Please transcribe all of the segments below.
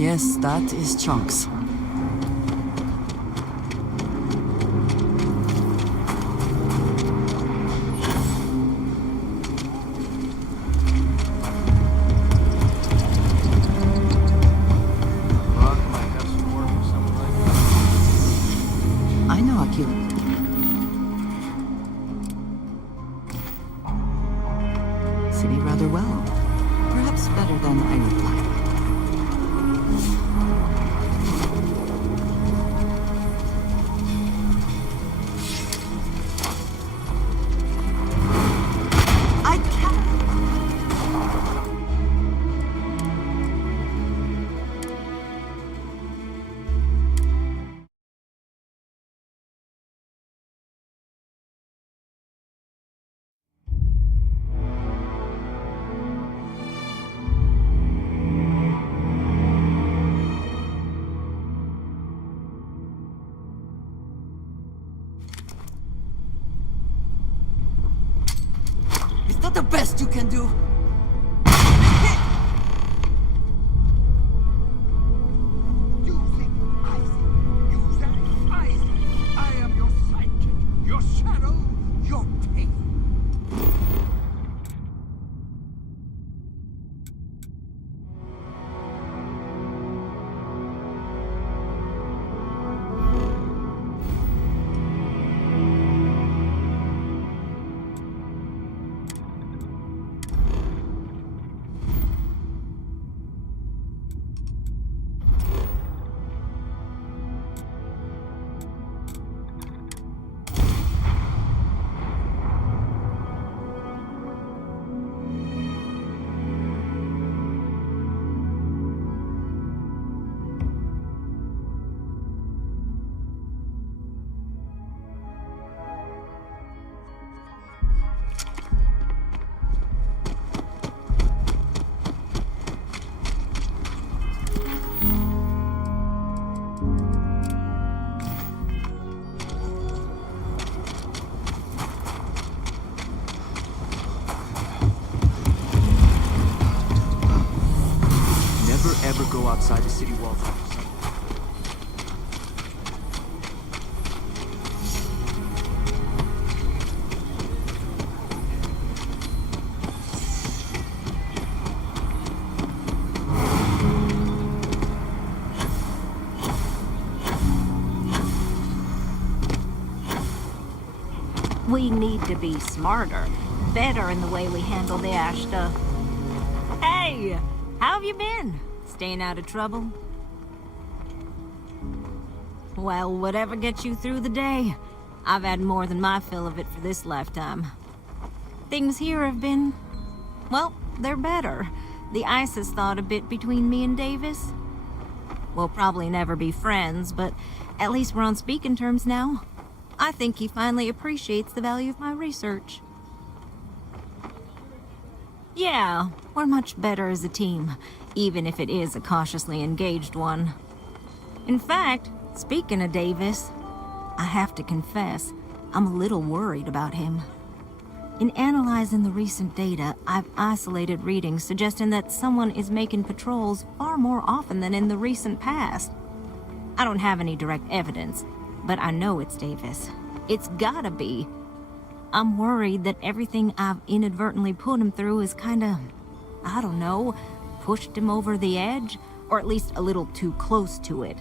Yes, that is Chunks. I know Akil. City rather well. Perhaps better than I would like. Is that the best you can do? I am your sidekick, your shadow, your pain. Never ever go outside the city walls. We need to be smarter, better in the way we handle the ash stuff. Hey, how have you been? Staying out of trouble? Well, whatever gets you through the day. I've had more than my fill of it for this lifetime. Things here have been... well, they're better. The ice has thawed a bit between me and Davis. We'll probably never be friends, but at least we're on speaking terms now. I think he finally appreciates the value of my research. Yeah, we're much better as a team, even if it is a cautiously engaged one. In fact, speaking of Davis, I have to confess, I'm a little worried about him. In analyzing the recent data, I've isolated readings suggesting that someone is making patrols far more often than in the recent past. I don't have any direct evidence, but I know it's Davis. It's gotta be. I'm worried that everything I've inadvertently put him through is kinda, I don't know, pushed him over the edge, or at least a little too close to it.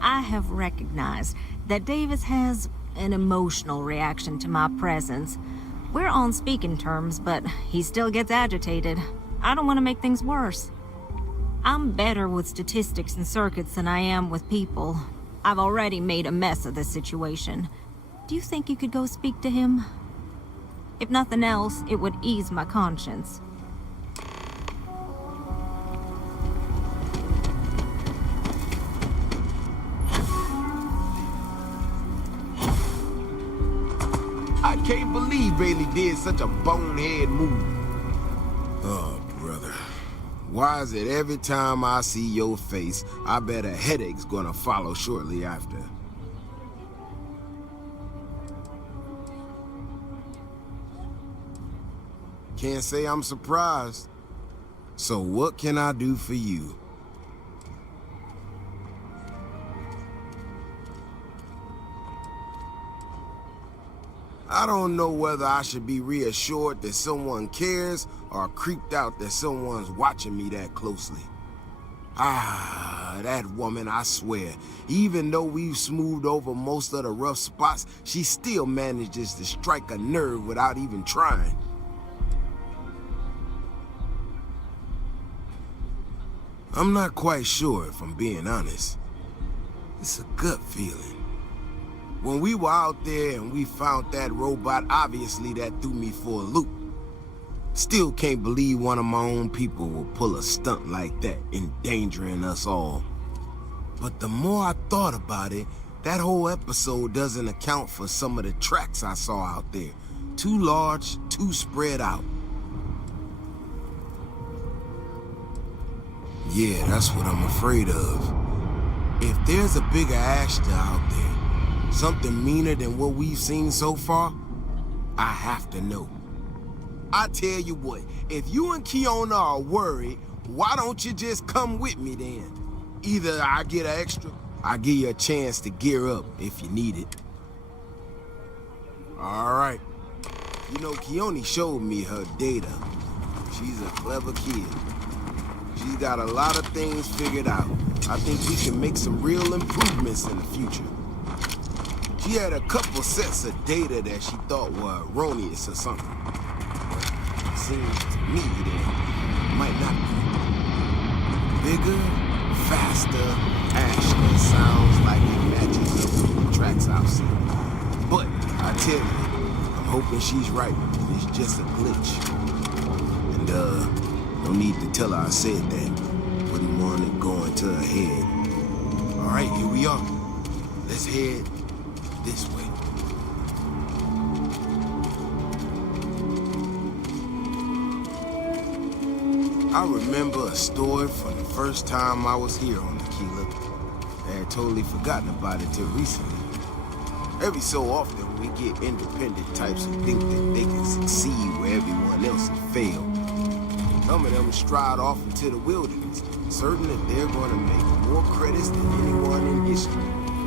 I have recognized that Davis has an emotional reaction to my presence. We're on speaking terms, but he still gets agitated. I don't want to make things worse. I'm better with statistics and circuits than I am with people. I've already made a mess of this situation. Do you think you could go speak to him? If nothing else, it would ease my conscience. I can't believe Bailey did such a bonehead move. Oh, brother. Why is it every time I see your face, I bet a headache's gonna follow shortly after? Can't say I'm surprised. So what can I do for you? I don't know whether I should be reassured that someone cares or creeped out that someone's watching me that closely. Ah, that woman, I swear, even though we've smoothed over most of the rough spots, she still manages to strike a nerve without even trying. I'm not quite sure, if I'm being honest. It's a gut feeling. When we were out there and we found that robot, obviously that threw me for a loop. Still can't believe one of my own people will pull a stunt like that, endangering us all. But the more I thought about it, that whole episode doesn't account for some of the tracks I saw out there. Too large, too spread out. Yeah, that's what I'm afraid of. If there's a bigger Ashton out there, something meaner than what we've seen so far, I have to know. I tell you what, if you and Kiona are worried, why don't you just come with me then? Either I get an extra, I give you a chance to gear up if you need it. All right. You know, Kiona showed me her data. She's a clever kid. She's got a lot of things figured out. I think we can make some real improvements in the future. She had a couple sets of data that she thought were erroneous or something. Seems to me that it might not be. Bigger, faster, Ashton sounds like it matches up with the tracks I've seen. But I tell you, I'm hoping she's right. It's just a glitch. And no need to tell her I said that. Wouldn't want it going to her head. All right, here we are. Let's head this way. I remember a story from the first time I was here on Tequila. I had totally forgotten about it till recently. Every so often, we get independent types who think that they can succeed where everyone else has failed. Some of them stride off into the wilderness, certain that they're going to make more credits than anyone in history.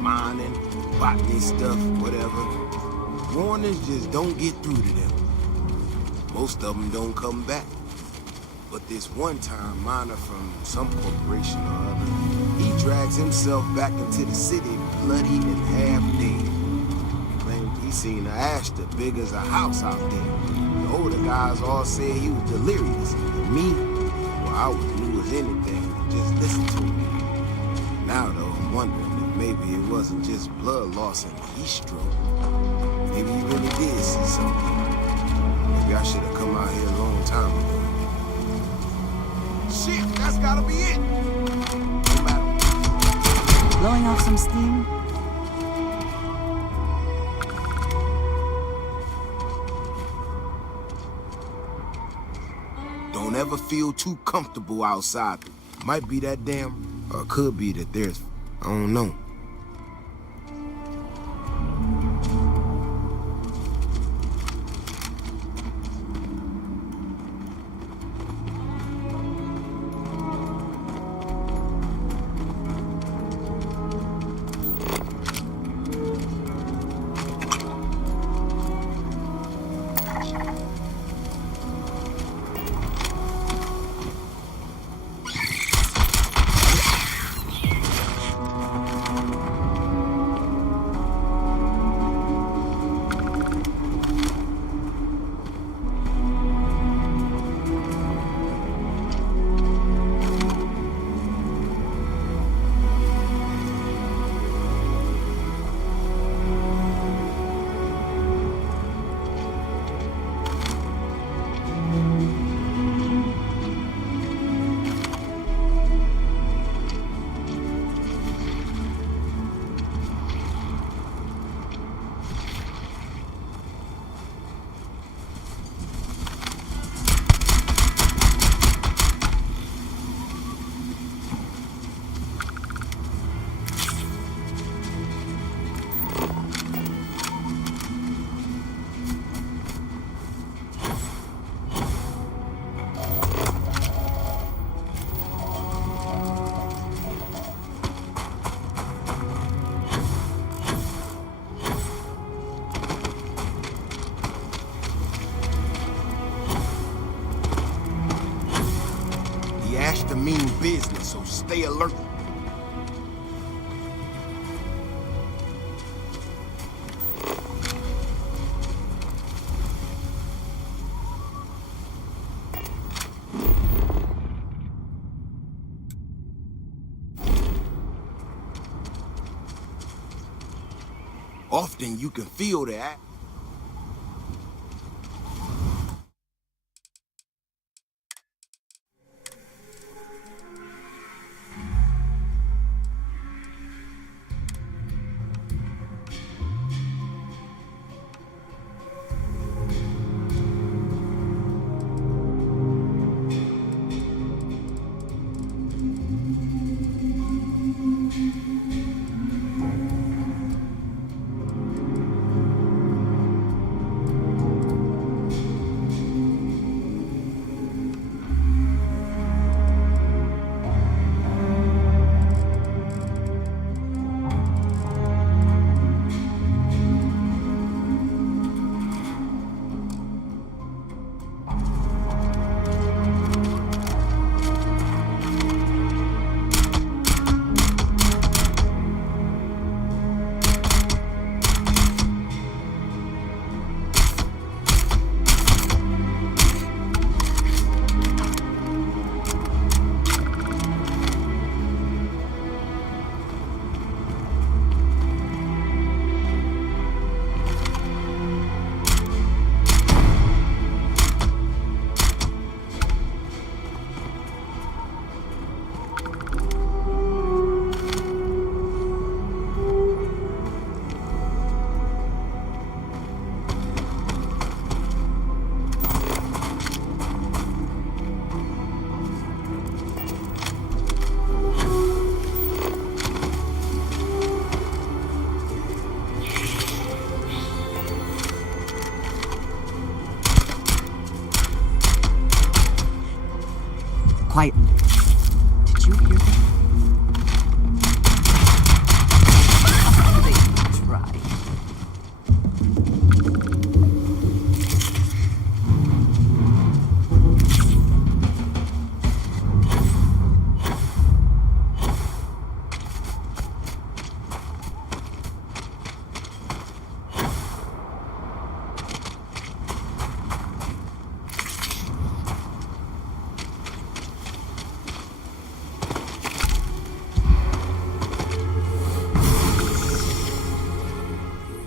Mining, botany stuff, whatever. Warnings just don't get through to them. Most of them don't come back. But this one-time miner from some corporation or other, he drags himself back into the city bloody and half dead. Claimed he seen an Ashton big as a house out there. The older guys all said he was delirious. And me, well, I was new as anything, just listen to him. Now, though, I'm wondering if maybe it wasn't just blood loss and heat stroke. Maybe he really did see something. Maybe I should have come out here a long time ago. Shit, that's gotta be it! No matter. Blowing off some steam? Don't ever feel too comfortable outside. Might be that damn, or it could be that there's, I don't know. Cash to mean business, so stay alert. Often you can feel that. Quiet. Did you hear that? They tried.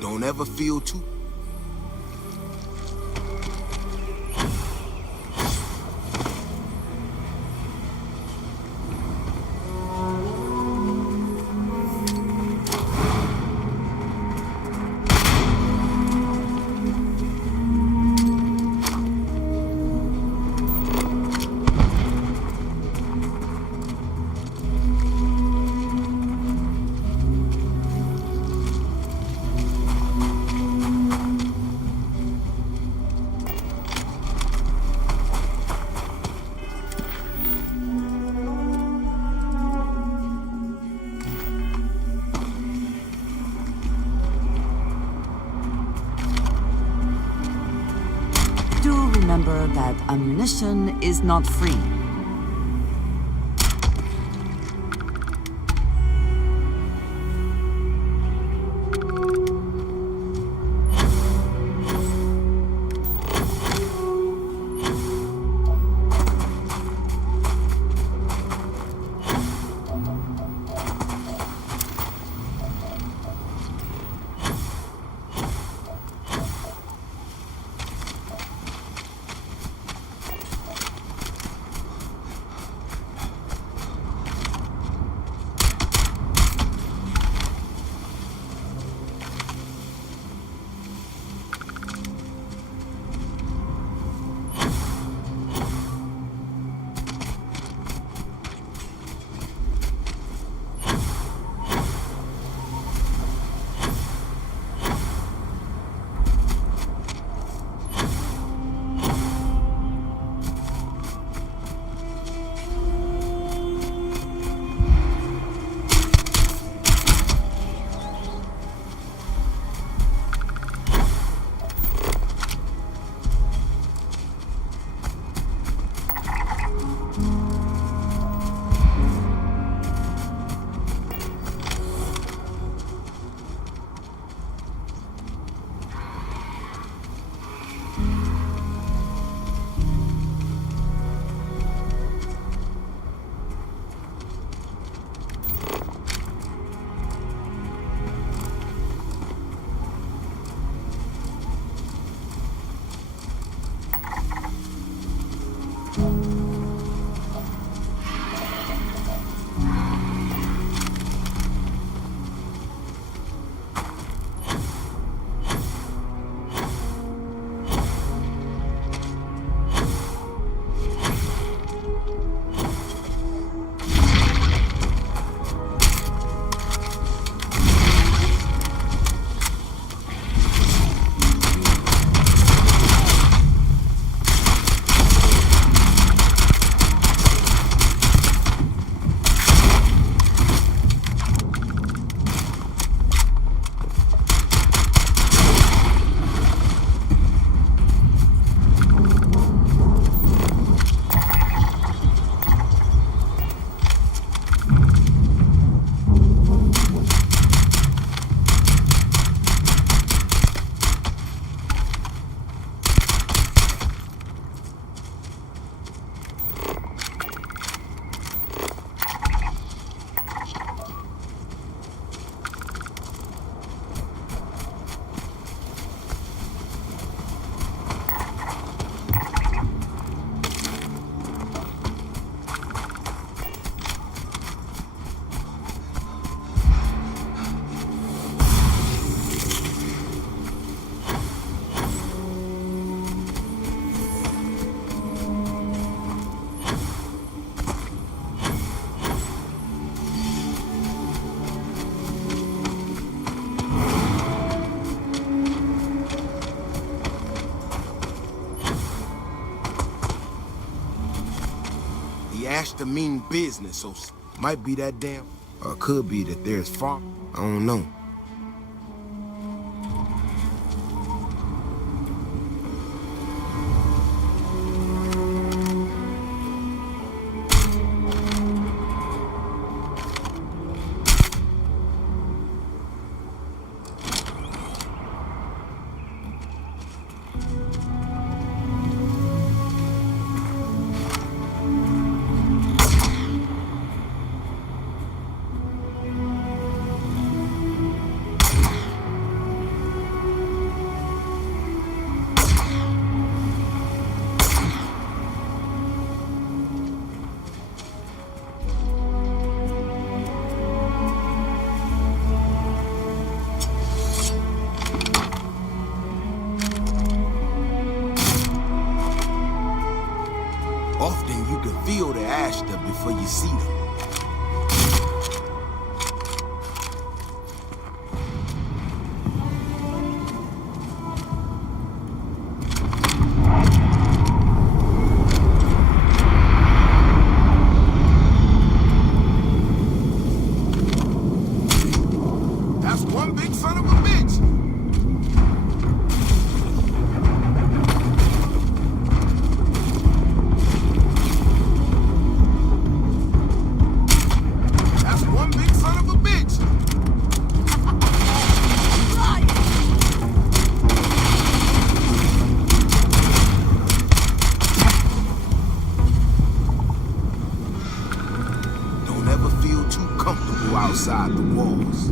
Don't ever feel too... Do remember that ammunition is not free. The Ashta mean business, so might be that damn, or it could be that there's far. I don't know. Often you can feel the Ashta before you see them. That's one big son of a bitch! Outside the walls.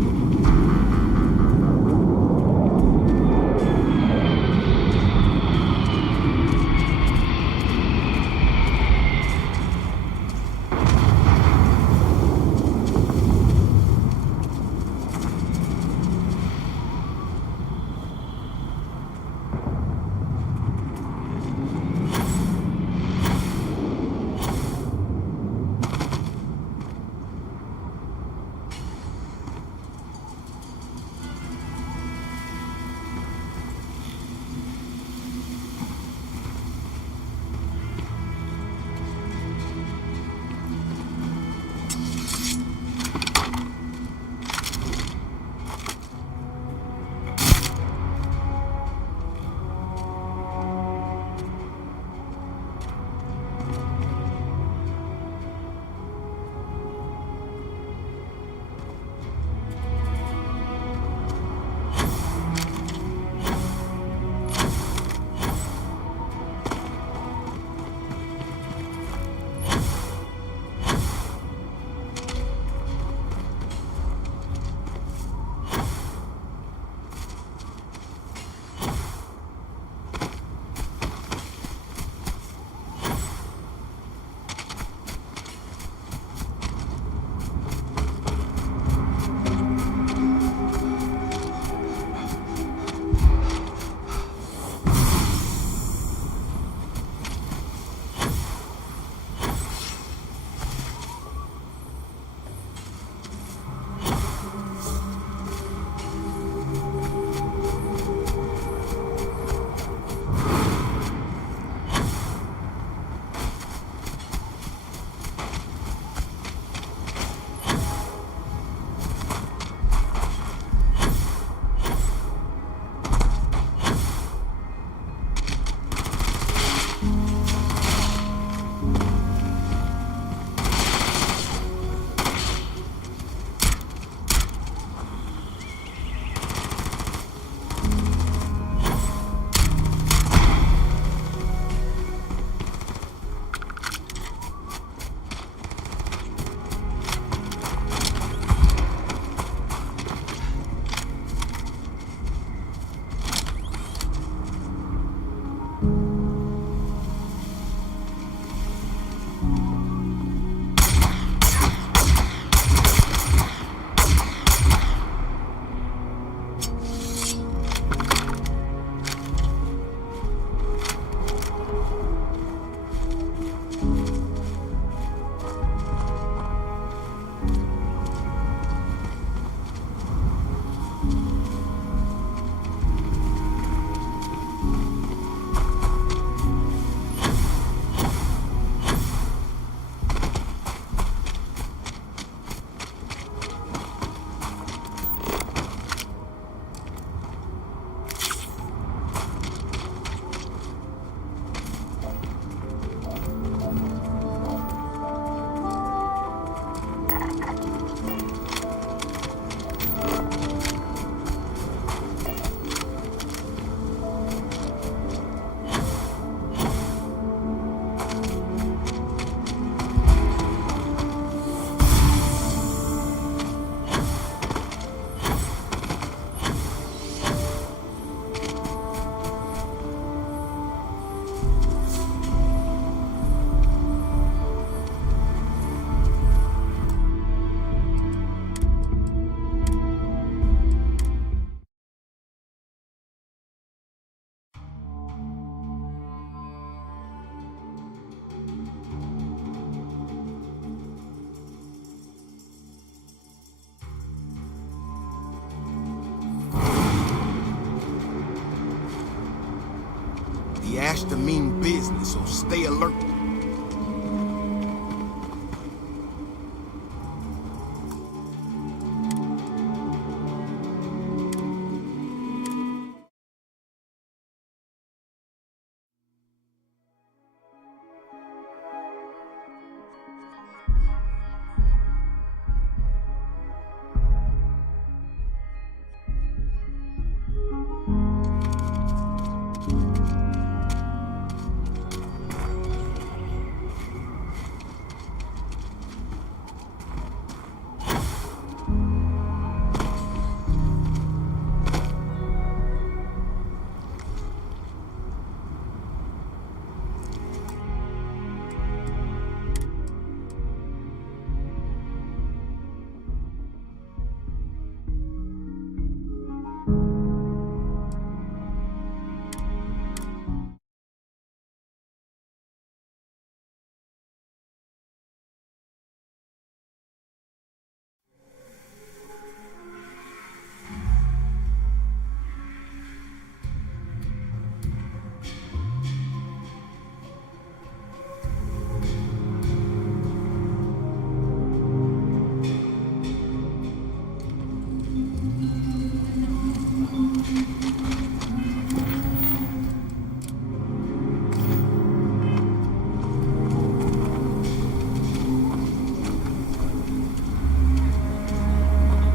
rush to mean business, so stay alert.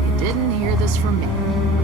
You didn't hear this from me.